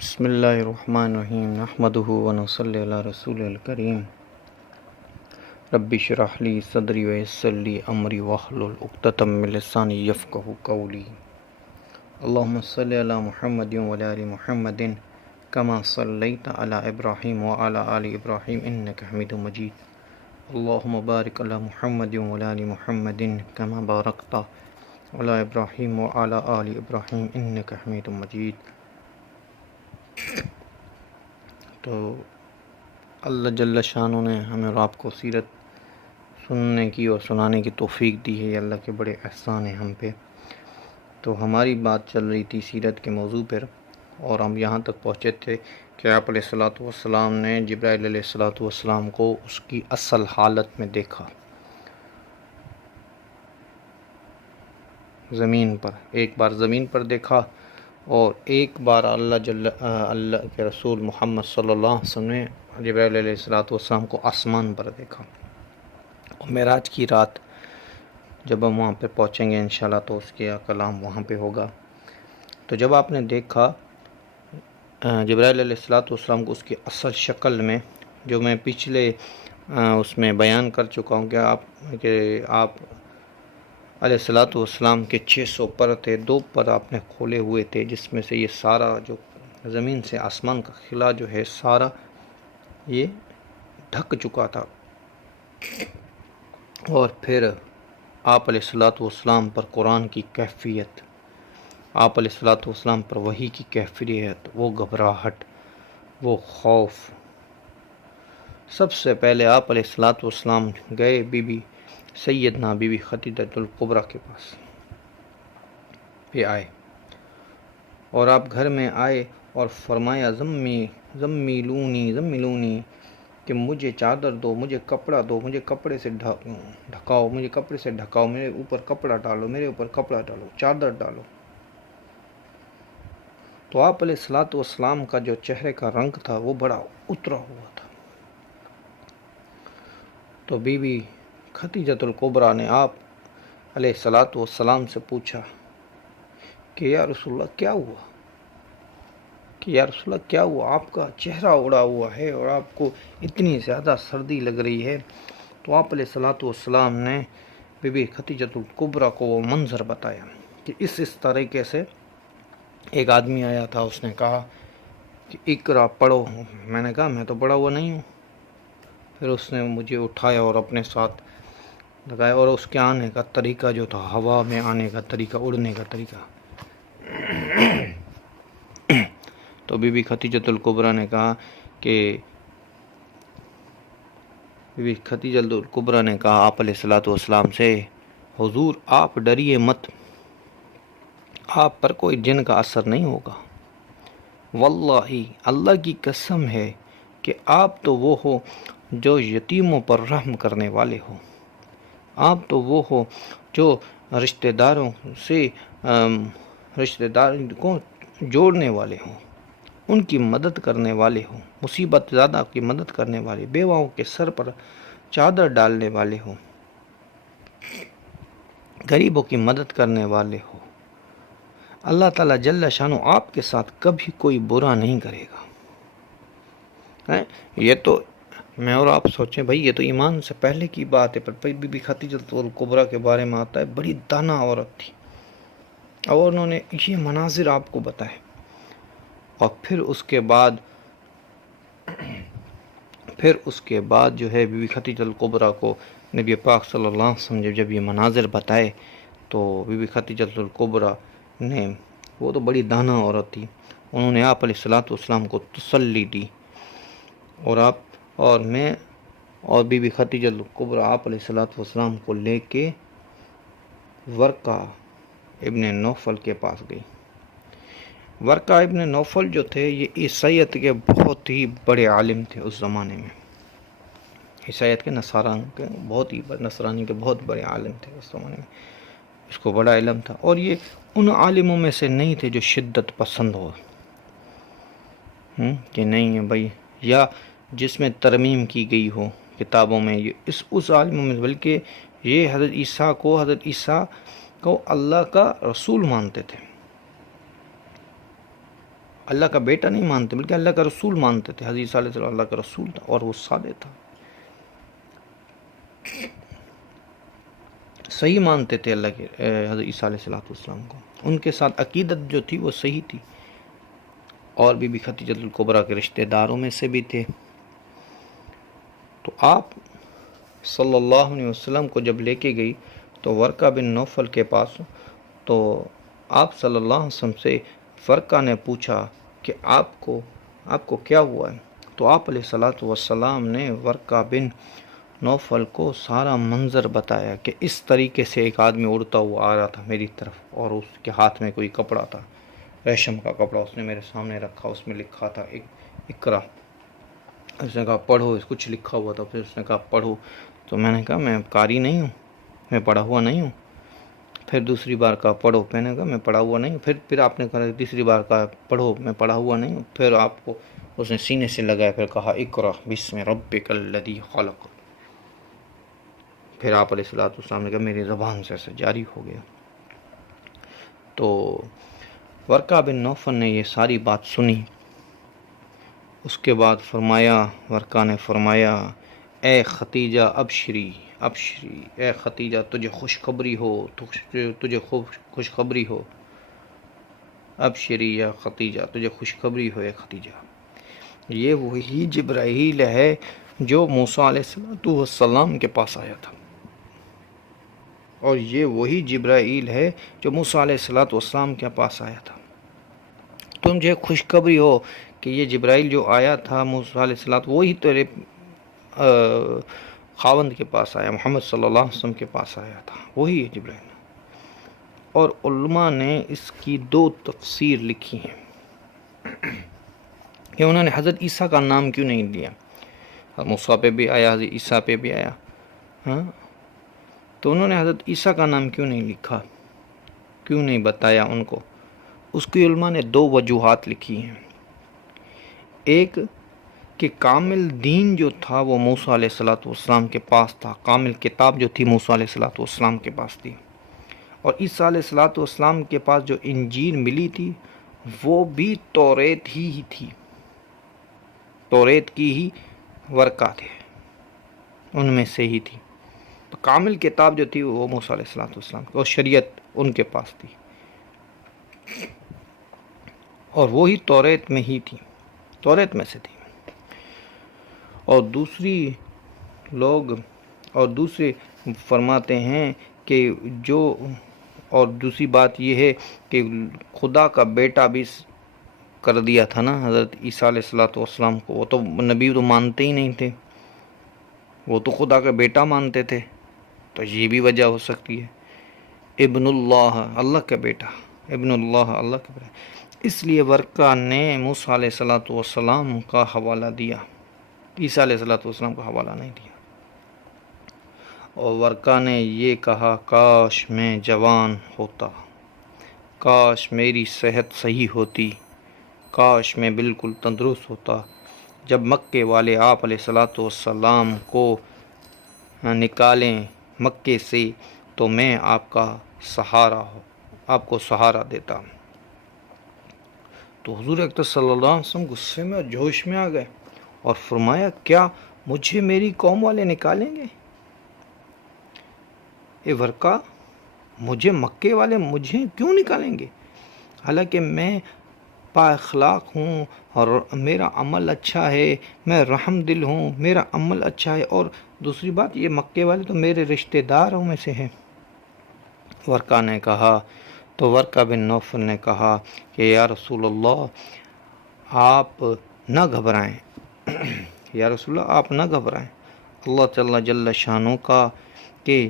بسم اللہ الرحمن الرحیم نحمدہ ونصلی علی رسول الکریم رب اشرح لی صدری ویسر لی امری واحلل عقدۃ من لسانی یفقہوا قولی اللہم صلی علی محمد وعلی آل محمد کما صلیت علی ابراہیم وعلی آل ابراہیم انک حمید مجید اللہم بارک علی محمد وعلی آل محمد کما بارکت علی ابراہیم وعلی آل ابراہیم انک حمید مجید۔ تو اللہ جل شانہ نے ہمیں اور آپ کو سیرت سننے کی اور سنانے کی توفیق دی ہے، یہ اللہ کے بڑے احسان ہیں ہم پہ۔ تو ہماری بات چل رہی تھی سیرت کے موضوع پر، اور ہم یہاں تک پہنچے تھے کہ آپ علیہ الصلوۃ والسلام نے جبرائیل علیہ الصلوۃ والسلام کو اس کی اصل حالت میں دیکھا، زمین پر۔ ایک بار زمین پر دیکھا اور ایک بار اللہ کے رسول محمد صلی اللہ علیہ وسلم نے جبرائیل علیہ الصلوۃ والسلام کو آسمان پر دیکھا۔ اور معراج کی رات جب ہم وہاں پہ پہنچیں گے انشاءاللہ تو اس کا کلام وہاں پہ ہوگا۔ تو جب آپ نے دیکھا جبرائیل علیہ الصلوۃ والسلام کو اس کی اصل شکل میں، جو میں پچھلے اس میں بیان کر چکا ہوں کہ آپ علیہ الصلوۃ والسلام کے 600 پر تھے، 2 پر آپ نے کھولے ہوئے تھے، جس میں سے یہ سارا جو زمین سے آسمان کا خلا جو ہے سارا یہ ڈھک چکا تھا۔ اور پھر آپ علیہ الصلوۃ والسلام پر قرآن کی کیفیت، آپ علیہ الصلوۃ والسلام پر وحی کی کیفیت، وہ گھبراہٹ، وہ خوف۔ سب سے پہلے آپ علیہ الصلوۃ والسلام گئے سیدنا بی بی خدیجہ الکبریٰ کے پاس پہ آئے، اور آپ گھر میں آئے اور فرمایا زمیلونی کہ مجھے چادر دو، مجھے کپڑا دو، مجھے کپڑے سے ڈھکاؤ، مجھے کپڑے سے ڈھکاؤ، میرے اوپر کپڑا ڈالو، میرے اوپر کپڑا ڈالو، چادر ڈالو۔ تو آپ علیہ الصلوۃ والسلام کا جو چہرے کا رنگ تھا وہ بڑا اترا ہوا تھا۔ تو بی بی خدیجہ الکبریٰ نے آپ علیہ الصلوۃ والسلام سے پوچھا کہ یا رسول اللہ کیا ہوا، آپ کا چہرہ اڑا ہوا ہے اور آپ کو اتنی زیادہ سردی لگ رہی ہے۔ تو آپ علیہ الصلوۃ والسلام نے بی بی خدیجہ الکبریٰ کو وہ منظر بتایا کہ اس طریقے سے ایک آدمی آیا تھا، اس نے کہا کہ اقرا پڑھو۔ میں نے کہا میں تو پڑھا ہوا نہیں ہوں۔ پھر اس نے مجھے اٹھایا اور اپنے ساتھ لگایا، اور اس کے آنے کا طریقہ جو تھا، ہوا میں آنے کا طریقہ، اڑنے کا طریقہ۔ تو بی بی خدیجہ الکبریٰ نے کہا آپ علیہ الصلوۃ والسلام سے، حضور آپ ڈریے مت، آپ پر کوئی جن کا اثر نہیں ہوگا، واللہ اللہ کی قسم ہے کہ آپ تو وہ ہو جو یتیموں پر رحم کرنے والے ہو، آپ تو وہ ہو جو رشتہ داروں کو جوڑنے والے ہوں، ان کی مدد کرنے والے ہوں، مصیبت زدہ کی مدد کرنے والے، بیواؤں کے سر پر چادر ڈالنے والے ہوں، غریبوں کی مدد کرنے والے ہوں۔ اللہ تعالیٰ جل شانہ آپ کے ساتھ کبھی کوئی برا نہیں کرے گا۔ یہ تو میں اور آپ سوچیں بھائی، یہ تو ایمان سے پہلے کی بات ہے، پر بی بی خدیجہ الکبریٰ کے بارے میں آتا ہے بڑی دانا عورت تھی، اور انہوں نے یہ مناظر آپ کو بتائے۔ اور پھر اس کے بعد جو ہے بی بی خدیجہ الکبریٰ کو نبی پاک صلی اللہ علیہ وسلم جب یہ مناظر بتائے، تو بی بی خدیجہ الکبریٰ نے، وہ تو بڑی دانا عورت تھی، انہوں نے آپ علیہ الصلوۃ والسلام کو تسلی دی، اور میں اور بی بی خدیجہ الکبریٰ آپ علیہ الصلوۃ والسلام کو لے کے ورقہ ابن نوفل کے پاس گئی۔ ورقہ ابن نوفل جو تھے یہ عیسائیت کے بہت ہی بڑے عالم تھے اس زمانے میں، عیسائیت کے نصرانی کے بہت بڑے عالم تھے اس زمانے میں، اس کو بڑا علم تھا، اور یہ ان عالموں میں سے نہیں تھے جو شدت پسند ہو، کہ نہیں ہے بھائی، یا جس میں ترمیم کی گئی ہو کتابوں میں، اس عالموں میں، بلکہ یہ حضرت عیسیٰ کو اللہ کا رسول مانتے تھے، اللہ کا بیٹا نہیں مانتے بلکہ اللہ کا رسول مانتے تھے. حضرت عیسیٰ علیہ السلام اللہ کا رسول تھا اور وہ صادق تھا, صحیح مانتے تھے اللہ کے حضرت عیسیٰ علیہ السلام کو. ان کے ساتھ عقیدت جو تھی وہ صحیح تھی. اور بھی خدیجہ الکبریٰ کے رشتہ داروں میں سے بھی تھے. تو آپ صلی اللہ علیہ وسلم کو جب لے کے گئی تو ورقہ بن نوفل کے پاس, تو آپ صلی اللہ علیہ وسلم سے ورقہ نے پوچھا کہ آپ کو کیا ہوا ہے. تو آپ علیہ الصلوۃ والسلام نے ورقہ بن نوفل کو سارا منظر بتایا کہ اس طریقے سے ایک آدمی اڑتا ہوا آ رہا تھا میری طرف, اور اس کے ہاتھ میں کوئی کپڑا تھا, ریشم کا کپڑا, اس نے میرے سامنے رکھا, اس میں لکھا تھا اقرا. اس نے کہا پڑھو, کچھ لکھا ہوا تھا, پھر اس نے کہا پڑھو. تو میں نے کہا میں قاری نہیں ہوں, میں پڑھا ہوا نہیں ہوں. پھر دوسری بار کہا پڑھو, میں نے کہا میں پڑھا ہوا نہیں ہوں. پھر آپ نے کہا تیسری بار کہا پڑھو, میں پڑھا ہوا نہیں ہوں. پھر آپ کو اس نے سینے سے لگایا, پھر کہا اقرا بسم ربک الذی خلق. پھر آپ علیہ الصلوۃ والسلام نے کہا میری زبان سے ایسے جاری ہو گیا. تو ورقہ بن نوفل نے یہ ساری بات سنی. اس کے بعد ورقہ نے فرمایا اے ختیجہ ابشری ابشری, اے ختیجہ تجھے خوشخبری ہو, تجھے خوشخبری ہو. ابشری یا ختیجہ, تجھے خوشخبری ہو اے ختیجہ. یہ وہی جبرائیل ہے جو موسیٰ علیہ السلام کے پاس آیا تھا, اور یہ وہی جبرائیل ہے جو موسیٰ علیہ السلام کے پاس آیا تھا. تمہیں خوشخبری ہو کہ یہ جبرائیل جو آیا تھا موسیٰ علیہ السلام, وہی تیرے خاوند کے پاس آیا, محمد صلی اللہ علیہ وسلم کے پاس آیا تھا, وہی ہے جبرائیل. اور علماء نے اس کی 2 تفسیر لکھی ہیں کہ انہوں نے حضرت عیسیٰ کا نام کیوں نہیں لیا. موسیٰ پہ بھی آیا, حضرت عیسیٰ پہ بھی آیا, ہاں, تو انہوں نے حضرت عیسیٰ کا نام کیوں نہیں لکھا, کیوں نہیں بتایا ان کو. اس کی علماء نے 2 وجوہات لکھی ہیں. ایک کہ کامل دین جو تھا وہ موسیٰ علیہ السلام کے پاس تھا, کامل کتاب جو تھی موسیٰ علیہ السلام کے پاس تھی, اور عیسیٰ علیہ السلام کے پاس جو انجیل ملی تھی وہ بھی توریت ہی تھی, توریت کی ہی ورقہ تھے, ان میں سے ہی تھی. تو کامل کتاب جو تھی وہ موسیٰ علیہ السلام کی, اور شریعت ان کے پاس تھی, اور وہی توریت میں ہی تھی, توریت میں سے تھی. اور دوسرے فرماتے ہیں کہ اور دوسری بات یہ ہے کہ خدا کا بیٹا بھی کر دیا تھا نا حضرت عیسیٰ علیہ السلام کو. وہ تو نبی تو مانتے ہی نہیں تھے, وہ تو خدا کا بیٹا مانتے تھے. تو یہ بھی وجہ ہو سکتی ہے. ابن اللہ, اللہ کا بیٹا, ابن اللہ, اللہ کا بیٹا. اس لیے ورقہ نے موسیٰ علیہ السلام کا حوالہ دیا, عیسیٰ علیہ السلام کا حوالہ نہیں دیا. اور ورقہ نے یہ کہا کاش میں جوان ہوتا, کاش میری صحت صحیح ہوتی, کاش میں بالکل تندرست ہوتا جب مکے والے آپ علیہ السلام کو نکالیں مکے سے, تو میں آپ کو سہارا دیتا. تو حضور اکرم صلی اللہ علیہ وسلم غصے میں اور جوش میں آ گئے اور فرمایا کیا مجھے میری قوم والے نکالیں گے؟ اے ورقہ, مجھے مکے والے مجھے کیوں نکالیں گے؟ حالانکہ میں با اخلاق ہوں اور میرا عمل اچھا ہے, میں رحم دل ہوں, میرا عمل اچھا ہے, اور دوسری بات یہ مکے والے تو میرے رشتہ داروں میں سے ہیں. ورقہ نے کہا, تو ورقہ بن نوفل نے کہا کہ یا رسول اللہ آپ نہ گھبرائیں, یا رسول اللہ آپ نہ گھبرائیں. اللہ جل شانہ کا کہ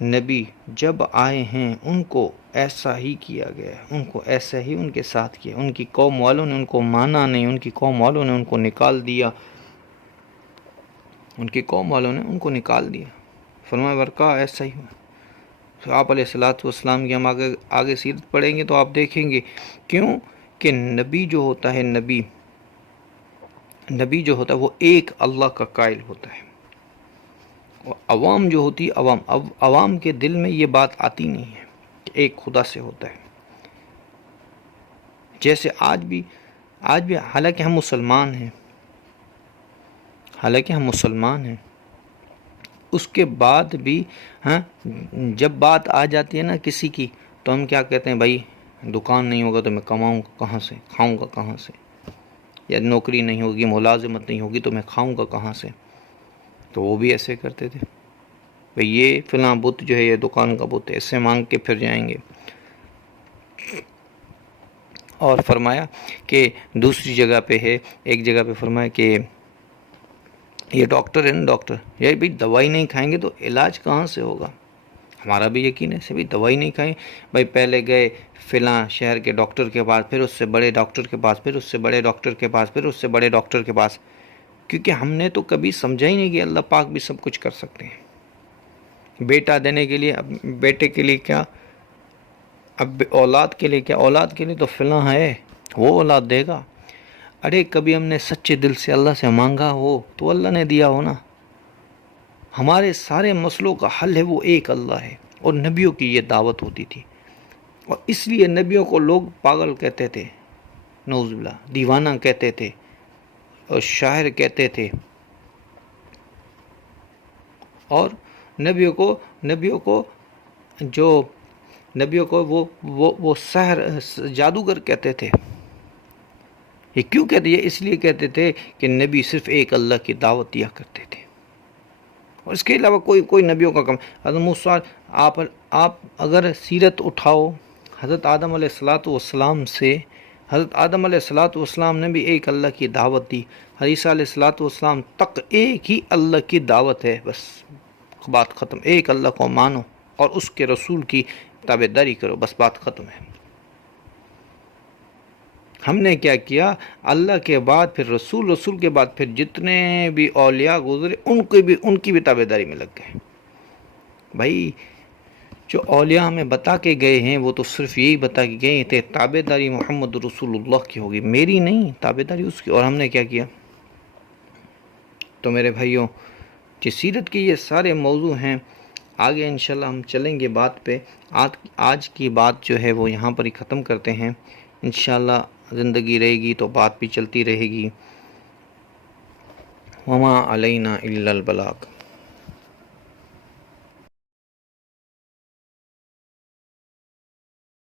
نبی جب آئے ہیں ان کو ایسا ہی کیا گیا ہے, ان کو ایسا ہی ان کے ساتھ کیا. ان کی قوم والوں نے ان کو مانا نہیں, ان کی قوم والوں نے ان کو نکال دیا, ان کی قوم والوں نے ان کو نکال دیا. فرمایا ورقہ ایسا ہی ہو. آپ علیہ السلام کی ہم آگے سیرت پڑھیں گے تو آپ دیکھیں گے کیوں کہ نبی جو ہوتا ہے, نبی جو ہوتا ہے وہ ایک اللہ کا قائل ہوتا ہے. عوام جو ہوتی ہے, عوام کے دل میں یہ بات آتی نہیں ہے کہ ایک خدا سے ہوتا ہے. جیسے آج بھی آج بھی حالانکہ ہم مسلمان ہیں، اس کے بعد بھی جب بات آ جاتی ہے نا کسی کی، تو ہم کیا کہتے ہیں، بھائی دکان نہیں ہوگا تو میں کماؤں گا کہاں سے، کھاؤں گا کہاں سے، یا نوکری نہیں ہوگی، ملازمت نہیں ہوگی تو میں کھاؤں گا کہاں سے. تو وہ بھی ایسے کرتے تھے، بھئی یہ فلاں بت جو ہے یہ دکان کا بت ہے، اس سے مانگ کے پھر جائیں گے. اور فرمایا کہ دوسری جگہ پہ ہے، ایک جگہ پہ فرمایا کہ یہ ڈاکٹر ہے نا، ڈاکٹر یہ بھی دوائی نہیں کھائیں گے تو علاج کہاں سے ہوگا. ہمارا بھی یقین ہے سے بھی دوائی نہیں کھائیں، بھائی پہلے گئے فلاں شہر کے ڈاکٹر کے پاس، پھر اس سے بڑے ڈاکٹر کے پاس، پھر اس سے بڑے ڈاکٹر کے پاس، پھر اس سے بڑے ڈاکٹر کے پاس، کیونکہ ہم نے تو کبھی سمجھا ہی نہیں کہ اللہ پاک بھی سب کچھ کر سکتے ہیں. بیٹا دینے کے لیے، اب بیٹے کے لیے کیا، اب اولاد کے لیے کیا، اولاد کے لیے تو فلاں ہے وہ اولاد دے گا. ارے کبھی ہم نے سچے دل سے اللہ سے مانگا ہو تو اللہ نے دیا ہو نا. ہمارے سارے مسئلوں کا حل ہے وہ ایک اللہ ہے، اور نبیوں کی یہ دعوت ہوتی تھی، اور اس لیے نبیوں کو لوگ پاگل کہتے تھے، نعوذ باللہ، دیوانہ کہتے تھے، اور شاعر کہتے تھے. اور نبیوں کو وہ سحر جادوگر کہتے تھے. یہ کیوں کہتے ہیں؟ اس لیے کہتے تھے کہ نبی صرف ایک اللہ کی دعوت دیا کرتے تھے، اور اس کے علاوہ کوئی نبیوں کا کام. حضرت موسیٰ، آپ اگر سیرت اٹھاؤ حضرت آدم علیہ السلام سے، حضرت آدم علیہ السلام نے بھی ایک اللہ کی دعوت دی، عیسیٰ علیہ السلام تک ایک ہی اللہ کی دعوت ہے، بس بات ختم. ایک اللہ کو مانو اور اس کے رسول کی تابعداری کرو، بس بات ختم ہے. ہم نے کیا کیا، اللہ کے بعد پھر رسول کے بعد پھر جتنے بھی اولیاء گزرے ان کی بھی تابعداری میں لگ گئے. بھائی جو اولیاء ہمیں بتا کے گئے ہیں وہ تو صرف یہی بتا کے گئے تھے تابعداری محمد رسول اللہ کی ہوگی، میری نہیں، تابعداری اس کی. اور ہم نے کیا کیا؟ تو میرے بھائیوں، کہ سیرت کے یہ سارے موضوع ہیں. آگے انشاءاللہ ہم چلیں گے بات پہ. آج کی بات جو ہے وہ یہاں پر ہی ختم کرتے ہیں. انشاءاللہ زندگی رہے گی تو بات بھی چلتی رہے گی. وما علینا الا البلاغ.